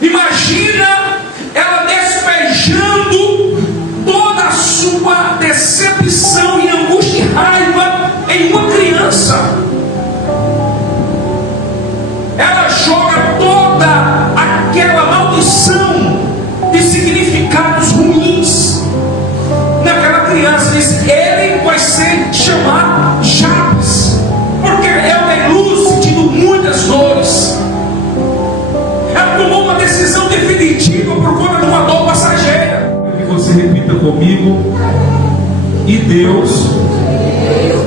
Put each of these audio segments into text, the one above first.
Imagina ela despejando toda a sua decepção e angústia e raiva em uma criança. Ela joga toda aquela maldição de significados ruins naquela criança. Diz: ele vai ser chamado Jabes, porque é o lúcido muitas dores. Ela tomou uma decisão definitiva por conta de uma dor passageira. Que você repita comigo: e Deus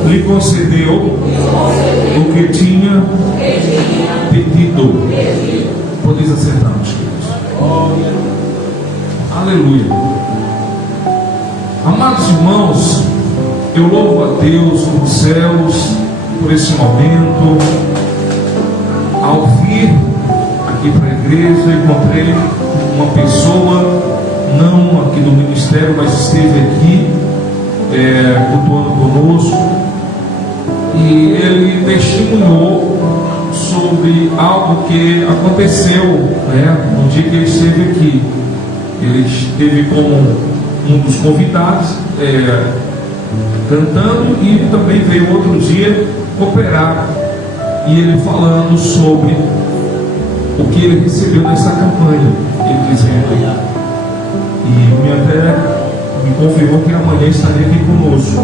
lhe concedeu o que tinha pedido. Podeis assentar, meus queridos. Aleluia. Amados irmãos, eu louvo a Deus nos céus por esse momento. Ao vir aqui para a igreja, encontrei uma pessoa, não aqui do ministério, mas esteve aqui cultuando conosco, e ele testemunhou sobre algo que aconteceu, no dia que ele esteve aqui. Ele esteve como um dos convidados, cantando, e também veio outro dia cooperar, e ele falando sobre o que ele recebeu nessa campanha. Ele dizendo, e até me confirmou que amanhã estaria aqui conosco,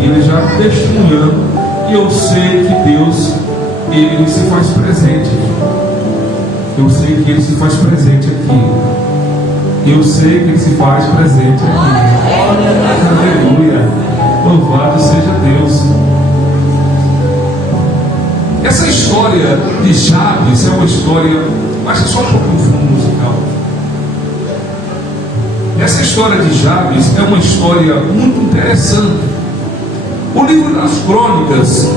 e ele já testemunhando, e eu sei que Deus, ele se faz presente. Eu sei que ele se faz presente aqui. Eu sei que ele se faz presente aqui. Aleluia. Louvado seja Deus. Essa história de Jabes é uma história, mas é só um pouquinho do fundo musical. Essa história de Jabes é uma história muito interessante. O livro das Crônicas,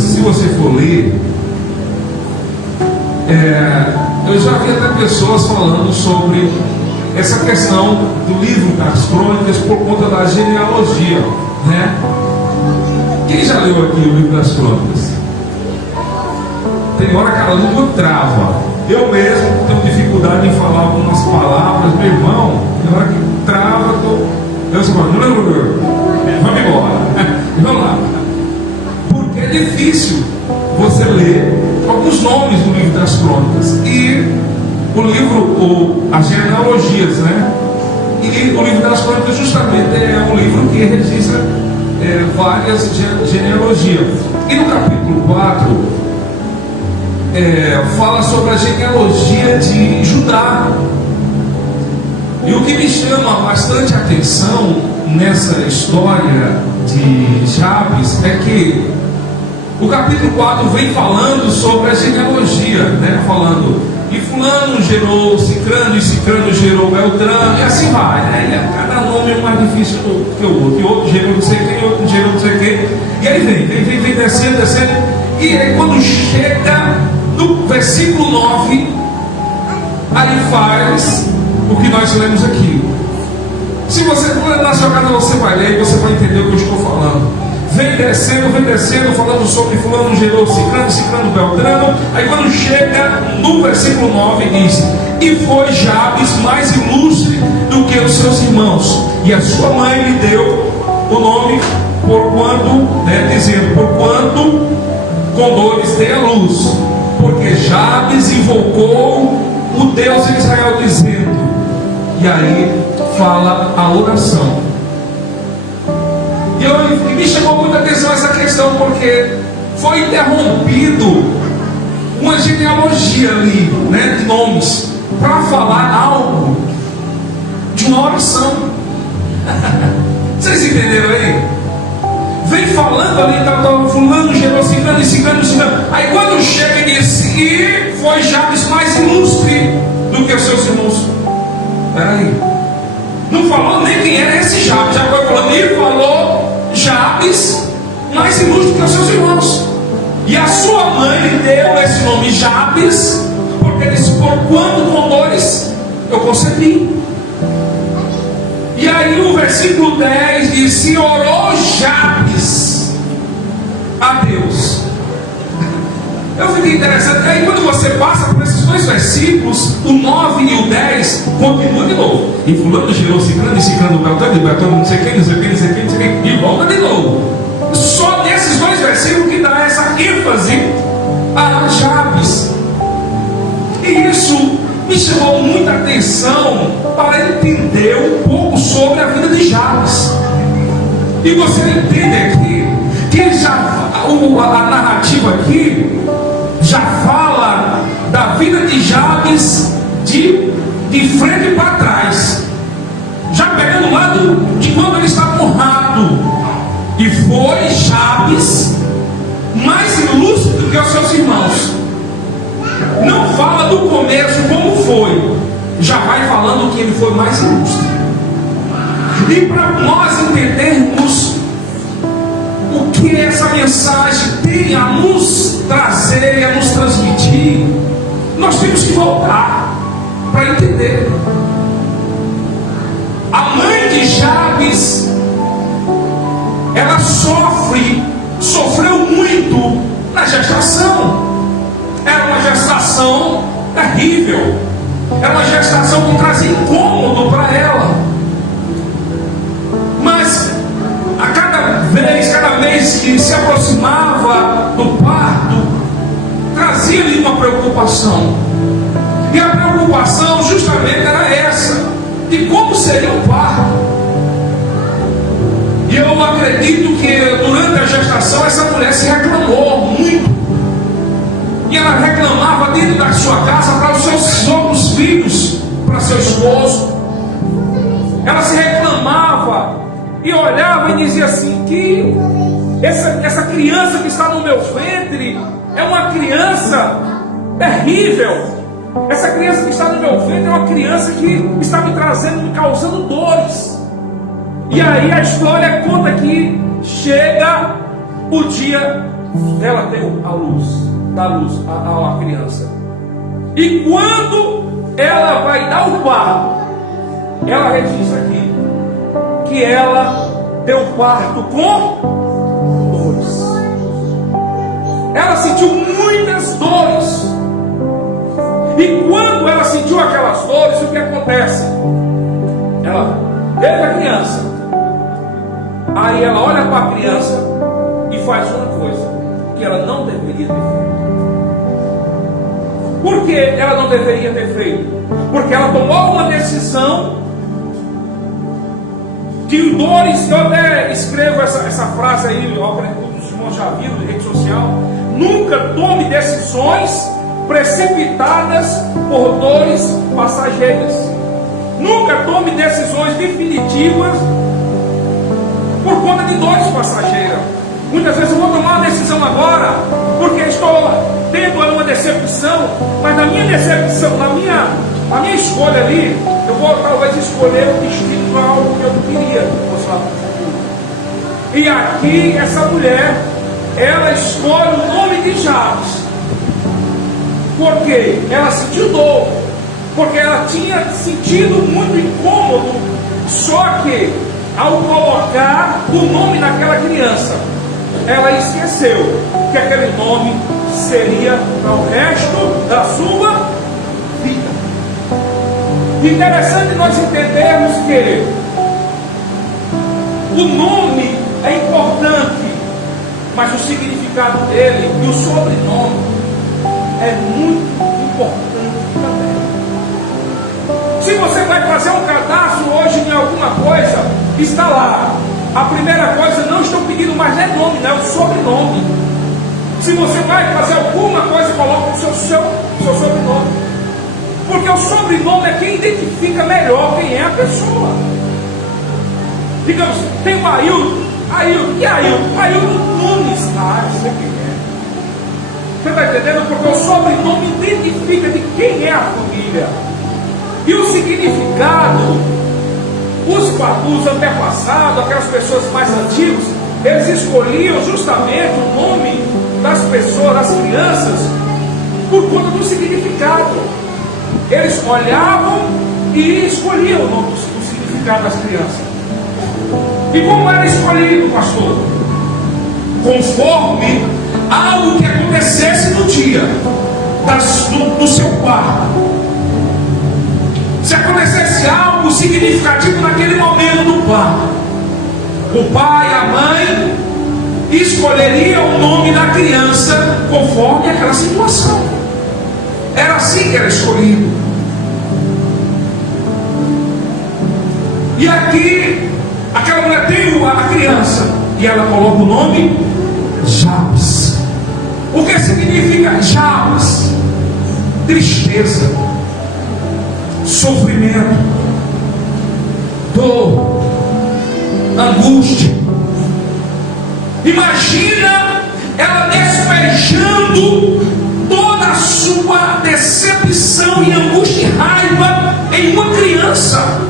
se você for ler, eu já vi até pessoas falando sobre essa questão do livro das Crônicas por conta da genealogia, né? Quem já leu aqui o livro das Crônicas? Tem hora que a língua trava. Eu mesmo tenho dificuldade em falar algumas palavras, meu irmão. Tem hora que trava, eu só falo, vamos embora, vamos lá. Porque é difícil você ler alguns nomes do livro das Crônicas. E o livro, as genealogias, né? E o livro das Crônicas justamente é um livro que registra várias genealogias. E no capítulo 4 fala sobre a genealogia de Judá. E o que me chama bastante atenção nessa história de Jabes é que o capítulo 4 vem falando sobre a genealogia, né? Falando, e fulano gerou Cicrano, e Cicrano gerou Beltrano, e assim vai, né? E cada nome é mais difícil do que o outro, e outro gerou não sei quem, outro gerou não sei quem, e aí vem descendo, e aí quando chega no versículo 9, aí faz o que nós lemos aqui. Se você for na sua casa, você vai ler e você vai entender o que eu estou falando. Vem descendo, falando sobre fulano gerou Cicrano, Beltrano. Aí quando chega no versículo 9 diz, e foi Jabes mais ilustre do que os seus irmãos, e a sua mãe lhe deu o nome dizendo, porquanto com dores dei a luz, porque Jabes invocou o Deus de Israel, dizendo, e aí fala a oração. E me chamou muita atenção essa questão, porque foi interrompido uma genealogia ali, né, de nomes, para falar algo de uma oração. Vocês entenderam aí? Vem falando ali, tá, fulano gerou Cicrano, e Cicrano. Aí quando chega e diz, e foi Jabes mais ilustre do que os seus irmãos. Peraí, não falou nem quem era esse Jabes, já foi falando, e falou Jabes mais ilustre que os seus irmãos, e a sua mãe lhe deu esse nome Jabes, porque ele disse, porquanto com dores eu concebi. E aí o versículo 10 diz, e orou Jabes a Deus. Eu fiquei interessante, aí quando você passa por esses dois versículos, continua de novo. E fulano gerou ciclano, e ciclano Beltrano, e Beltrano não sei quem, não sei quem, não sei quem, não sei quem, e volta de novo. Só nesses dois versículos que dá essa ênfase a Jabes. E isso me chamou muita atenção para entender um pouco sobre a vida de Jabes. E você entende aqui que a narrativa aqui já fala da vida de Jabes de frente para trás, já pegando o lado de quando ele está honrado. E foi Jabes mais ilustre do que os seus irmãos. Não fala do começo como foi, já vai falando que ele foi mais ilustre. E para nós entendermos o que essa mensagem tem a nos trazer, a nos transmitir, nós temos que voltar para entender. A mãe de Jabes, ela sofreu muito na gestação. Era uma gestação terrível, era uma gestação que trazia incômodo para ela. Mas a cada mês que se aproximava do parto, trazia-lhe uma preocupação. E a preocupação justamente era essa, de como seria o parto. E eu acredito que durante a gestação essa mulher se reclamou muito. E ela reclamava dentro da sua casa para os seus outros filhos, para seu esposo. Ela se reclamava e olhava e dizia assim: que essa criança que está no meu ventre é uma criança terrível. Essa criança que está no meu ventre é uma criança que está me causando dores. E aí a história conta que chega o dia dela ter a luz, dar luz à criança. E quando ela vai dar o parto, ela registra aqui que ela deu parto com dores. Ela sentiu muitas dores. E quando ela sentiu aquelas dores, o que acontece? Ela teve a criança. Aí ela olha para a criança e faz uma coisa que ela não deveria ter feito. Por que ela não deveria ter feito? Porque ela tomou uma decisão de dores. Eu até escrevo essa frase aí, os irmãos já viram na rede social: nunca tome decisões precipitadas por dores passageiras. Nunca tome decisões definitivas por conta de dores passageiras. Muitas vezes eu vou tomar uma decisão agora porque estou tendo uma decepção, mas na minha decepção, na minha escolha ali, eu vou talvez escolher o destino para algo que eu não queria que fosse lá para o futuro. E aqui essa mulher, ela escolhe o nome de Jabes. Porque ela sentiu dor, porque ela tinha sentido muito incômodo. Só que ao colocar o nome naquela criança, ela esqueceu que aquele nome seria para o resto da sua vida. Interessante nós entendermos que o nome é importante, mas o significado dele e o sobrenome é muito importante também. Se você vai fazer um cadastro hoje em alguma coisa, está lá. A primeira coisa, não estou pedindo mais é nome, não é o sobrenome. Se você vai fazer alguma coisa, coloque o seu sobrenome. Porque o sobrenome é quem identifica melhor quem é a pessoa. Digamos, tem o Ailton. E Ailton? Ailton Nunes. Eu sei quem é. Você está entendendo? Porque o sobrenome identifica de quem é a família. E o significado, os antepassados, aquelas pessoas mais antigas, eles escolhiam justamente o nome das pessoas, das crianças, por conta do significado. Eles olhavam e escolhiam o significado das crianças. E como era escolhido, pastor? Conforme algo que acontecesse no dia do seu parto. Se acontecesse significativo naquele momento do parto. O pai e a mãe escolheriam o nome da criança conforme aquela situação. Era assim que era escolhido. E aqui, aquela mulher tem a criança e ela coloca o nome Jabes. O que significa Jabes? Tristeza, sofrimento, dor, angústia. Imagina ela despejando toda a sua decepção e angústia e raiva em uma criança.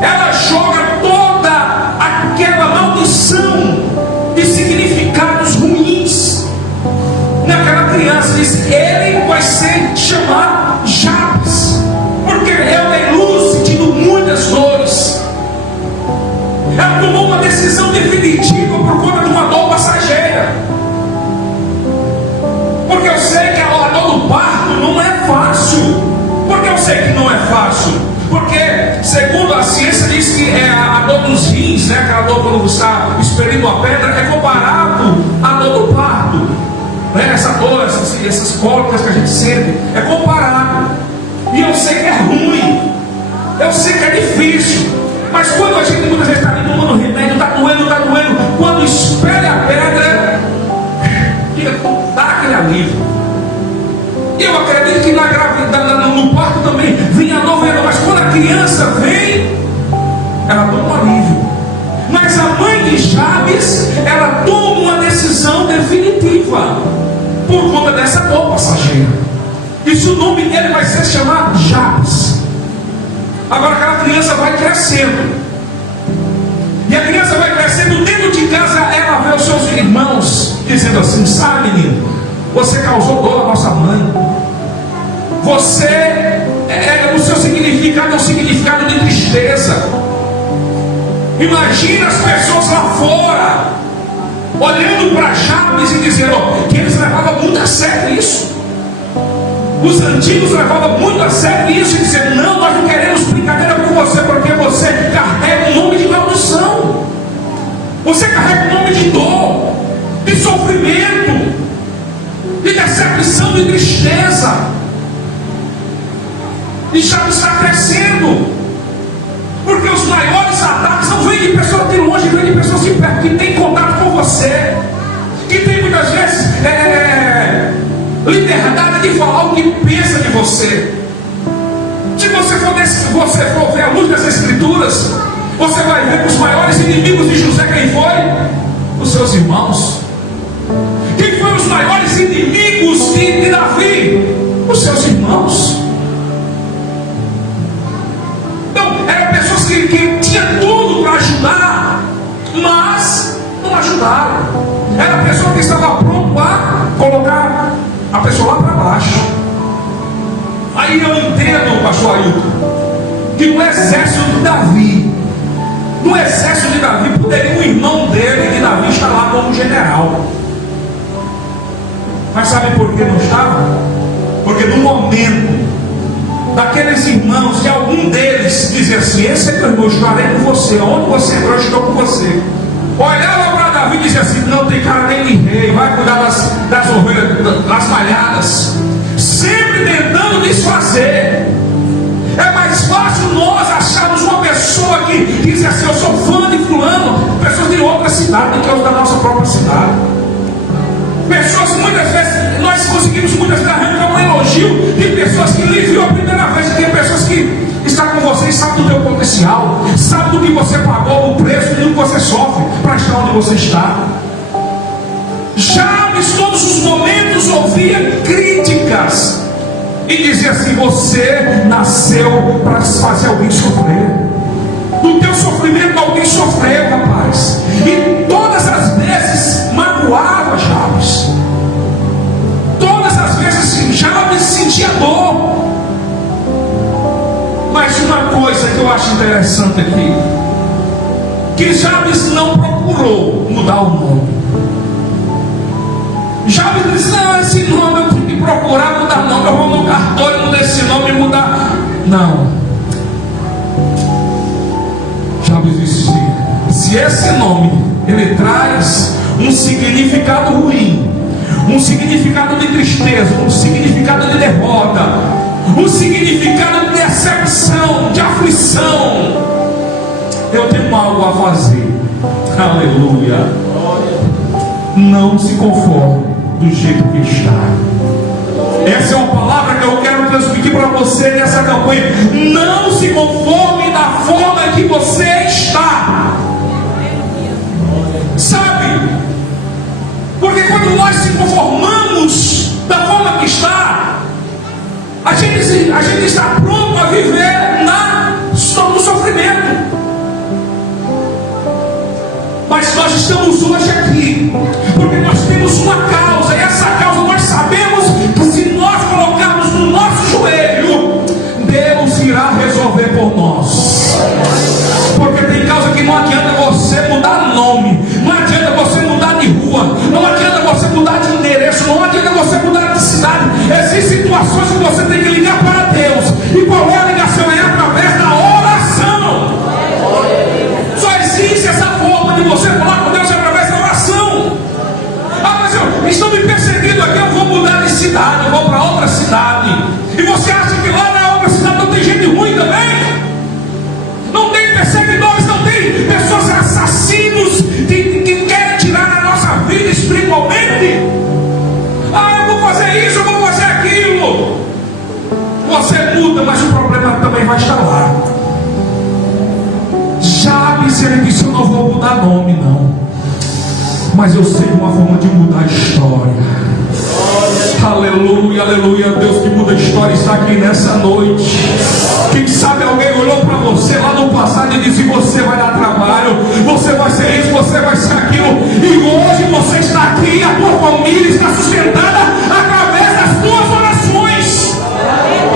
Ela joga toda aquela maldição de significados ruins naquela criança. Diz: ele vai ser chamado Jabes, porque ela é luz de muitas dores. Ela tomou uma decisão definitiva por conta de uma dor passageira. Porque eu sei que a dor do parto não é fácil. Porque eu sei que não é fácil. Porque, segundo a ciência, diz que a dor dos rins, né, aquela dor quando você está expelindo a pedra, é comparado à dor do parto. Né, essa dor, essas cólicas que a gente sente, é comparado. E eu sei que é ruim. Eu sei que é difícil. Mas quando a gente muitas vezes está ali tomando remédio, está doendo, quando espelha a pedra, dá aquele alívio. E eu acredito que na gravidez, no parto também vinha a dor, mas quando a criança vem, ela toma um alívio. Mas a mãe de Jabes, ela toma uma decisão definitiva por conta dessa dor passageira. E se o nome dele vai ser chamado Jabes. Agora aquela criança vai crescendo. E a criança vai crescendo dentro de casa, ela vê os seus irmãos dizendo assim: sabe, menino, você causou dor à nossa mãe. Você, o seu significado é um significado de tristeza. Imagina as pessoas lá fora olhando para Jabes e dizendo que eles levavam muito a sério isso. Os antigos levavam muito a sério isso e diziam: não, nós não queremos brincadeira com você, porque você carrega o nome de maldição. Você carrega o nome de dor, de sofrimento, de decepção, de tristeza. E Jabes está crescendo, porque os maiores ataques não vêm de pessoas de longe, vêm de pessoas de perto, que têm contato com você, que tem muitas vezes liberdade de falar o que pensa de você. Se você for ver a luz das Escrituras, você vai ver que os maiores inimigos de José, quem foi? Os seus irmãos. Quem foram os maiores inimigos de Davi? Os seus irmãos. Então, eram pessoas que tinham tudo para ajudar, mas não ajudaram. Era a pessoa que estava pronto a colocar a pessoa lá para baixo. Aí eu entendo, pastor Ailton, que no exército de Davi, poderia um irmão dele, de Davi, estar lá como general. Mas sabe por que não estava? Porque no momento daqueles irmãos, de algum deles dizia assim: esse é meu irmão, estarei com você, onde você entrou, eu estou com você. Olhava para Davi e dizia assim: não tem cara nem de rei, vai cuidar das ovelhas, das malhadas, sempre tentando desfazer. É mais fácil nós acharmos uma pessoa que diz assim: eu sou fã de fulano, pessoas de outra cidade do que os da nossa própria cidade. Pessoas, muitas vezes, nós conseguimos muitas vezes arrancar um elogio de pessoas que lhe viu a primeira vez, e tem pessoas que estão com você e sabem do teu potencial, sabem do que você pagou, o preço do que você sofre para estar onde você está. Jabes, todos os momentos, ouvia críticas e dizia assim: você nasceu para fazer alguém sofrer. Do teu sofrimento alguém sofreu, rapaz. E todas as vezes magoava Jabes. Todas as vezes Jabes sentia dor. Mas uma coisa que eu acho interessante aqui, que Jabes não procurou mudar o nome. Jabes disse: não, esse nome eu tenho que procurar mudar o nome. Eu vou no cartório, mudar esse nome e mudar. Não. Jabes disse: se esse nome ele traz um significado ruim, um significado de tristeza, um significado de derrota, um significado de decepção, de aflição, eu tenho algo a fazer. Aleluia. Não se conforme do jeito que está. Essa é uma palavra que eu quero transmitir para você nessa campanha. Não se conforme da forma que você está. Sabe? Porque quando nós se conformamos da forma que está, a gente está pronto a viver no sofrimento. Mas nós estamos hoje aqui porque nós temos uma causa, e essa causa nós sabemos que se nós colocarmos no nosso joelho, Deus irá resolver por nós. Porque tem causa que não adianta você mudar nome, não adianta você mudar de rua, não adianta você mudar de endereço, não adianta você mudar de cidade. Existem situações que você tem que ligar para Deus, e qual é a ligação? É através da oração. Só existe essa forma de você falar com Deus através da oração. Ah, mas estão me perseguindo aqui, eu vou mudar de cidade, eu vou para outra cidade. E você acha que lá na outra cidade não tem gente ruim também? Não tem perseguidores, não tem pessoas assassinos que querem tirar a nossa vida espiritualmente? Ah, eu vou fazer isso, eu vou fazer aquilo. Você muda, mas o problema também vai estar lá. Jabes, ele disse: eu não vou mudar nome não, mas eu sei uma forma de mudar a história. Aleluia, aleluia. Deus que muda a história está aqui nessa noite. Quem sabe alguém olhou para você lá no passado e disse: você vai dar trabalho, você vai ser isso, você vai ser aquilo, e hoje você está aqui, a tua família está sustentada através das tuas orações.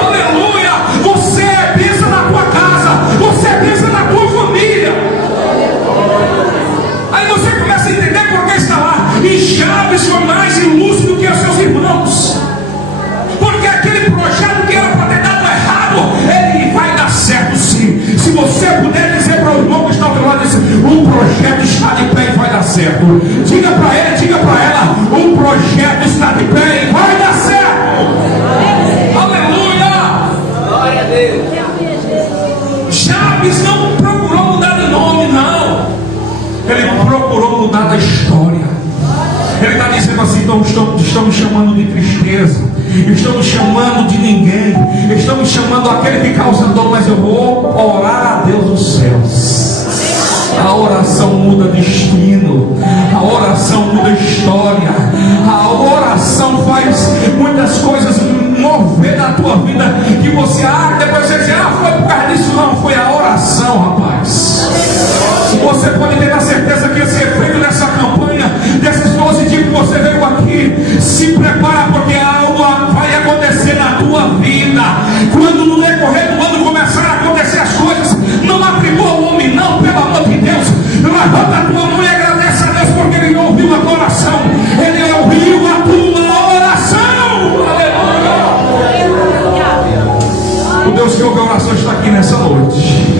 Aleluia. Você é bênção na tua casa, você é bênção na tua família. Aí você começa a entender por que está lá. E Jabes foi mais iluso do que os seus irmãos, porque aquele projeto que era para ter dado errado, ele vai dar certo sim. Se você puder dizer para o irmão que está ao teu lado, o projeto está de pé e vai dar certo. Diga para ele, diga para ela: o projeto está de pé e vai dar certo. Aleluia. Glória a Deus. Jabes não procurou mudar de nome, não. Ele procurou mudar da história. Ele está dizendo assim: então estão me chamando de tristeza, estão me chamando de ninguém, estão me chamando aquele que causa dor, mas eu vou orar a Deus dos céus. A oração muda destino, a oração muda história, a oração faz muitas coisas mover na tua vida, que você depois você diz: foi por causa disso. Não, foi a oração, rapaz. Você pode ter a certeza que esse efeito dessa campanha, desses 12 dias que você veio aqui, se prepara, porque algo vai acontecer na tua vida. Quando no decorrer do ano começar a acontecer as coisas, não atribua o homem não, pelo amor de Deus. Levanta a tua mão e agradece a Deus, porque Ele ouviu a tua oração, Ele ouviu a tua oração. Aleluia. O Deus que ouve a oração está aqui nessa noite.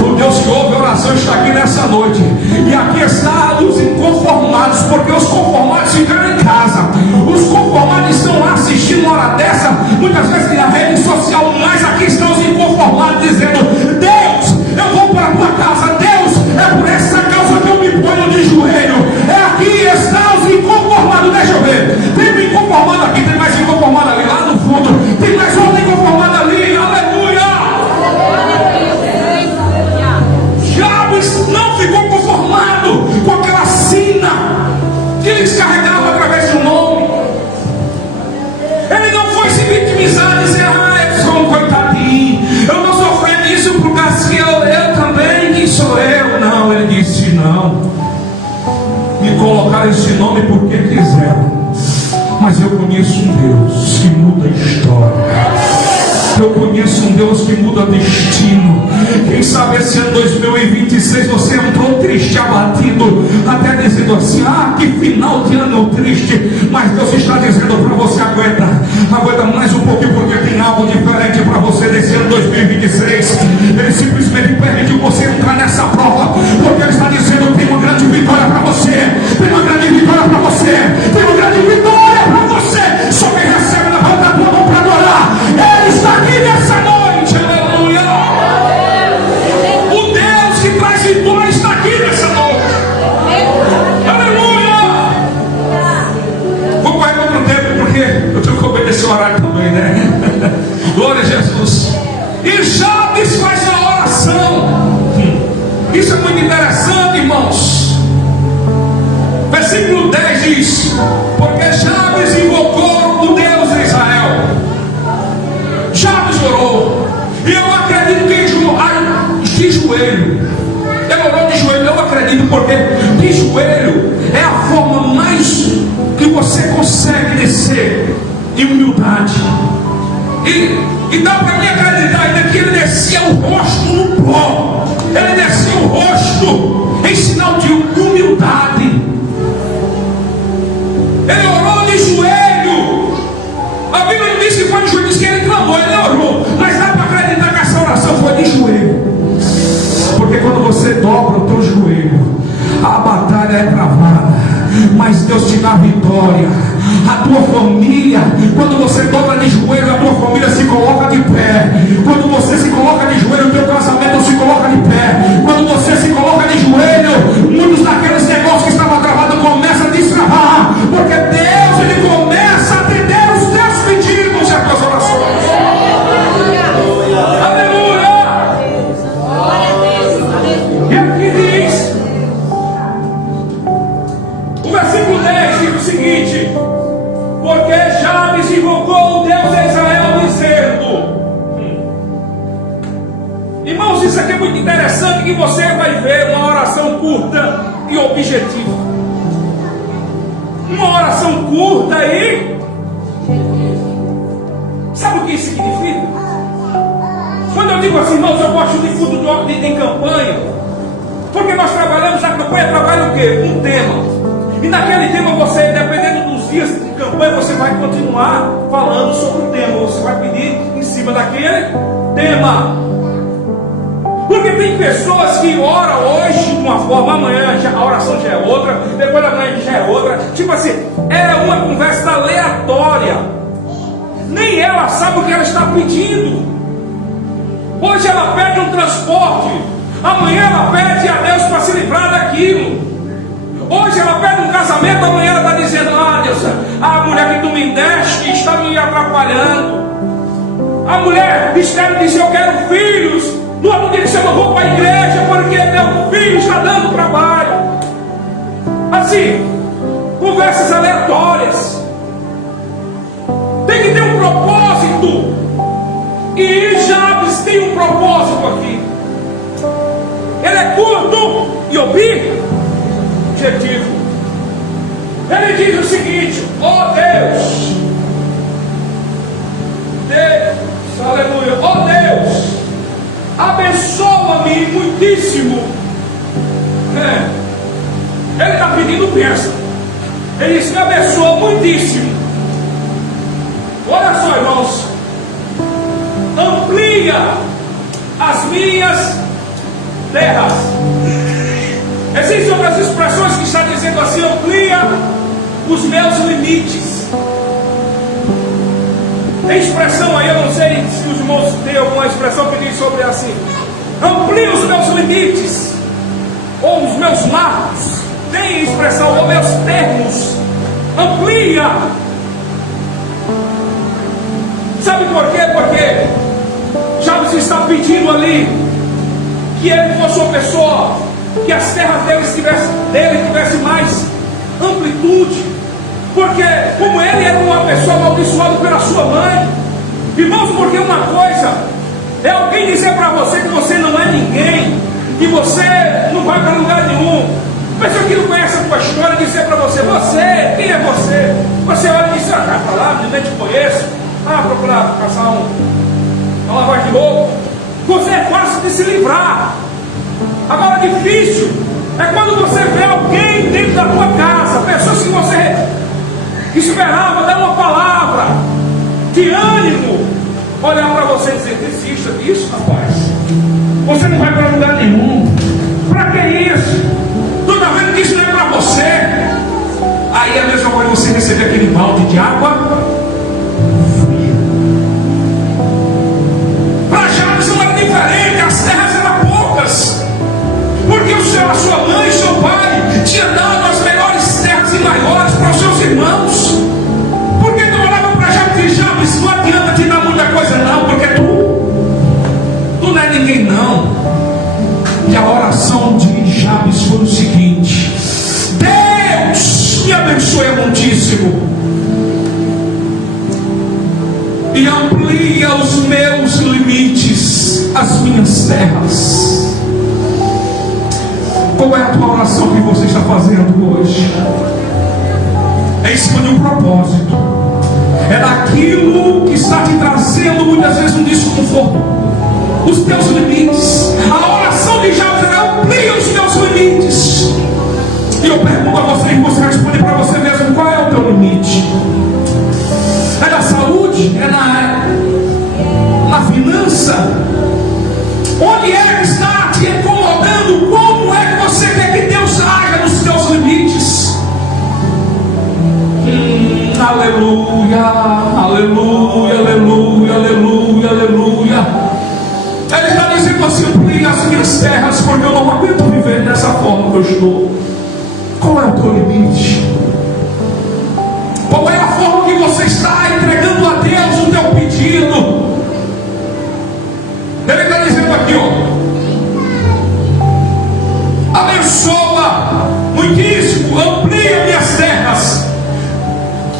O Deus que ouve a oração está aqui nessa noite. E aqui está os inconformados, porque os conformados ficaram em casa. Os conformados estão lá assistindo uma hora dessa, muitas vezes na rede social, mas aqui estão os inconformados dizendo: Deus, eu vou para a tua casa. Deus, é por essa causa que eu me ponho de joelho. É aqui está os inconformados. Deixa eu ver. Tem um inconformado aqui, tem mais inconformado ali, lá no fundo. Tem mais outro inconformado ali. Aleluia. Jabes não ficou conformado com aquela sina que eles carregavam através do nome. Ele não foi se vitimizar e dizer: eu sou um coitadinho, eu não sofri isso por causa que eu também, quem sou eu? Não, ele disse: não, me colocaram esse nome porque quiseram, mas eu conheço um Deus que muda a história. Eu conheço um Deus que muda destino. Quem sabe esse ano 2026 você entrou triste, abatido, até dizendo assim: que final de ano triste. Mas Deus está dizendo para você: aguenta mais um pouquinho, porque tem algo diferente para você nesse ano esse horário também, né? Glória a Jesus. E Jabes faz a oração. Isso é muito interessante, irmãos. Versículo 10 diz: porque Jabes invocou o Deus de Israel. Jabes orou. E eu acredito que de joelho. Ele orou de joelho, eu acredito, porque de joelho é a forma mais que você consegue descer em humildade. E dá para mim acreditar ainda que ele descia o rosto no pó. Ele descia o rosto em sinal de humildade. Ele orou de joelho. A Bíblia não diz que foi de joelho, diz que ele clamou, ele orou. Mas dá para acreditar que essa oração foi de joelho. Porque quando você dobra o teu joelho, a batalha é travada, mas Deus te dá vitória. A tua família, quando você dobra de joelho, a tua família se coloca de pé. Quando você se coloca de joelho, o teu casamento se coloca de pé. Quando você se coloca de joelho, muitos daqueles negócios que estavam travados começam a destravar, porque Deus, ele começa a atender os teus pedidos e as tuas orações. Aleluia! E aqui diz, o versículo 10 diz o seguinte: porque Jabes invocou o Deus de Israel dizendo. Irmãos, isso aqui é muito interessante, que você vai ver uma oração curta e objetiva. Uma oração curta e... sabe o que isso significa? Quando eu digo assim, irmãos, eu gosto de culto em campanha, porque nós trabalhamos, a campanha trabalha o quê? Um tema. E naquele tema você, dependendo dos dias de campanha, você vai continuar falando sobre o tema. Você vai pedir em cima daquele tema. Porque tem pessoas que oram hoje de uma forma, amanhã a oração já é outra, depois da manhã já é outra. Tipo assim, é uma conversa aleatória. Nem ela sabe o que ela está pedindo. Hoje ela pede um transporte, amanhã ela pede a Deus para se livrar daquilo. Hoje ela pede um casamento, amanhã ela está dizendo: ah, Deus, a mulher que tu me deste está me atrapalhando. A mulher escreve e diz: eu quero filhos. No outro dia diz: eu não vou para a igreja porque meu filho está dando trabalho. Assim, conversas aleatórias. Tem que ter um propósito. E Jabes tem um propósito aqui. Ele é curto e objetivo. Ele diz o seguinte: ó Deus, aleluia, ó Deus, abençoa-me muitíssimo. Ele está pedindo bênção. Ele diz: me abençoa muitíssimo. Olha só, irmãos, amplia as minhas terras. Existem outras expressões que está dizendo assim: amplia os meus limites. Tem expressão aí, eu não sei se os irmãos têm alguma expressão que diz sobre assim: amplia os meus limites, ou os meus marcos. Tem expressão, ou meus termos. Amplia. Sabe por quê? Porque Jabes está pedindo ali que ele fosse uma pessoa, que as terras dele tivessem mais amplitude. Porque como ele era uma pessoa amaldiçoada pela sua mãe, irmãos, porque uma coisa é alguém dizer para você que você não é ninguém, que você não vai para lugar nenhum. Pessoa que não conhece a tua história dizer para você: você, quem é você? Você olha e diz: ah, vai para lá, nem te conheço. Ah, procurar passar uma lavagem de roupa. Você é fácil de se livrar. Agora, difícil é quando você vê alguém dentro da tua casa, pessoas que você esperava dar uma palavra de ânimo, olhar para você e dizer: desista disso, rapaz, você não vai para lugar nenhum. Para que isso? Tu está vendo que isso não é para você? Aí é a mesma coisa você receber aquele balde de água fria. Para Jabes não era diferente, as terras eram poucas, porque a sua mãe e seu pai tinham dado as melhores terras e maiores para os seus irmãos. Porque não olhava para Jabes e Jabes: e amplia os meus limites, as minhas terras. Qual é a tua oração que você está fazendo hoje? É em cima de um propósito, é daquilo que está te trazendo muitas vezes um desconforto, os teus limites. A oração de Jabes era: amplia os meus limites. E eu pergunto a você, e você responde para você mesmo: qual é o teu limite? É na saúde? É na finança? Onde é que está te incomodando? Como é que você quer que Deus haja nos teus limites? Aleluia, aleluia, aleluia, aleluia, aleluia. Ele está dizendo assim: amplia as minhas terras, porque eu não aguento viver dessa forma que eu estou. Qual é o teu limite? Qual é a forma que você está entregando a Deus o teu pedido? Ele está dizendo aqui, ó: abençoa muitíssimo, amplia minhas terras,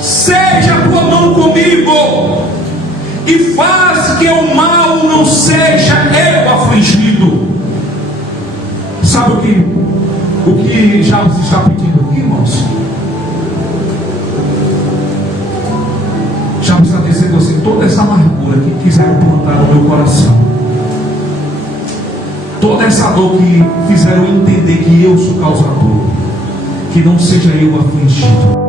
seja a tua mão comigo, e faz que o mal não seja eu afligido. Sabe o que Jabes está pedindo aqui, irmãos? Jabes está dizendo assim: toda essa amargura que quiseram plantar no meu coração, toda essa dor que fizeram entender que eu sou causador, que não seja eu afligido.